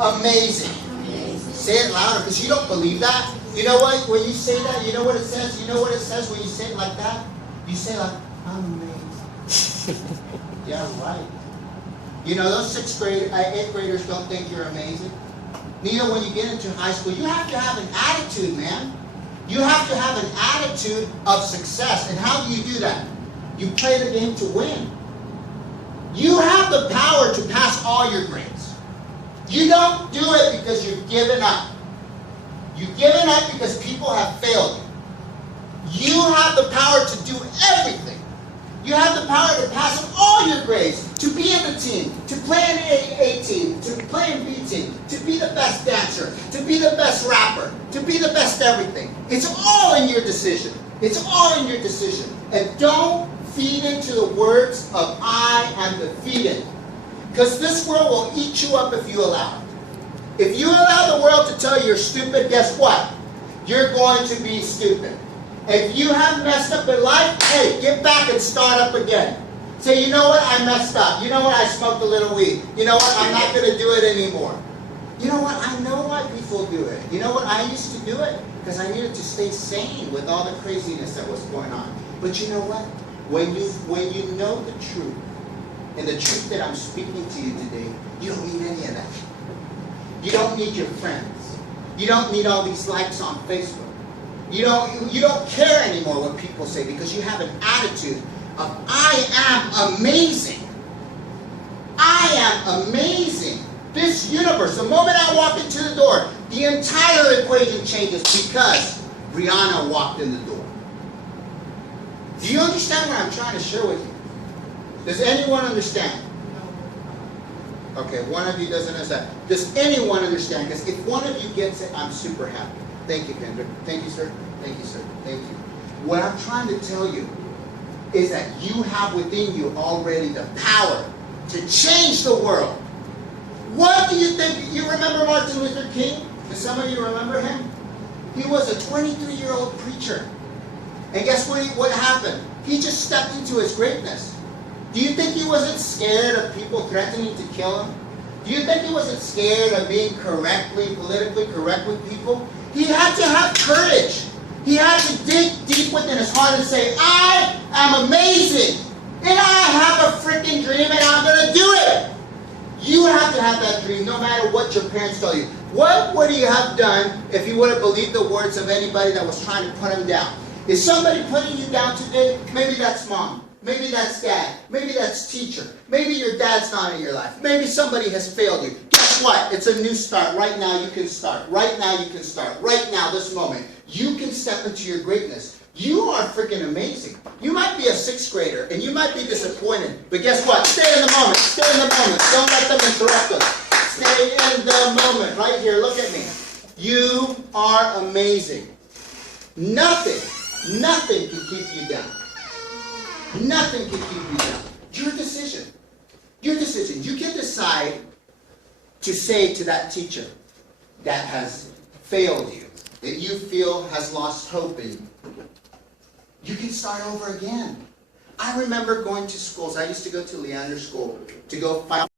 amazing. Say it louder, because you don't believe that. You know what? When you say that, you know what it says? You know what it says when you say it like that? You say like, I'm amazing. Yeah, right. You know, those 8th graders don't think you're amazing. Neither when you get into high school. You have to have an attitude, man. You have to have an attitude of success. And how do you do that? You play the game to win. You have the power to pass all your grades. You don't do it because you've given up. You've given up because people have failed you. You have the power to do everything. You have the power to pass all your grades, to be in the team, to play in A team, to play in B team, to be the best dancer, to be the best rapper, to be the best everything. It's all in your decision. It's all in your decision. And don't feed into the words of I am defeated. Because this world will eat you up if you allow it. If you allow the world to tell you you're stupid, guess what? You're going to be stupid. If you have messed up in life, hey, get back and start up again. Say, you know what? I messed up. You know what? I smoked a little weed. You know what? I'm not going to do it anymore. You know what? I know why people do it. You know what? I used to do it because I needed to stay sane with all the craziness that was going on. But you know what? When you know the truth, and the truth that I'm speaking to you today, you don't need any of that. You don't need your friends. You don't need all these likes on Facebook. You don't care anymore what people say, because you have an attitude of I am amazing. I am amazing. This universe, the moment I walk into the door, the entire equation changes because Brianna walked in the door. Do you understand what I'm trying to share with you? Does anyone understand? Okay, one of you doesn't understand. Does anyone understand? Because if one of you gets it, I'm super happy. Thank you, Kendrick. Thank you, sir. Thank you, sir. Thank you. What I'm trying to tell you is that you have within you already the power to change the world. What do you think? You remember Martin Luther King? Do some of you remember him? He was a 23-year-old preacher. And guess what happened? He just stepped into his greatness. Do you think he wasn't scared of people threatening to kill him? Do you think he wasn't scared of being politically correct with people? He had to have courage. He had to dig deep within his heart and say, I am amazing. And I have a freaking dream and I'm going to do it. You have to have that dream no matter what your parents tell you. What would he have done if he would have believed the words of anybody that was trying to put him down? Is somebody putting you down today? Maybe that's mom. Maybe that's dad. Maybe that's teacher. Maybe your dad's not in your life. Maybe somebody has failed you. Guess what? It's a new start. Right now you can start. Right now you can start. Right now, this moment, you can step into your greatness. You are freaking amazing. You might be a 6th grader and you might be disappointed. But guess what? Stay in the moment. Stay in the moment. Don't let them interrupt us. Stay in the moment. Right here. Look at me. You are amazing. Nothing can keep you down. Nothing can keep you down. Your decision. Your decision. You can decide to say to that teacher that has failed you, that you feel has lost hope in you, you can start over again. I remember going to schools. I used to go to Leander School to go fight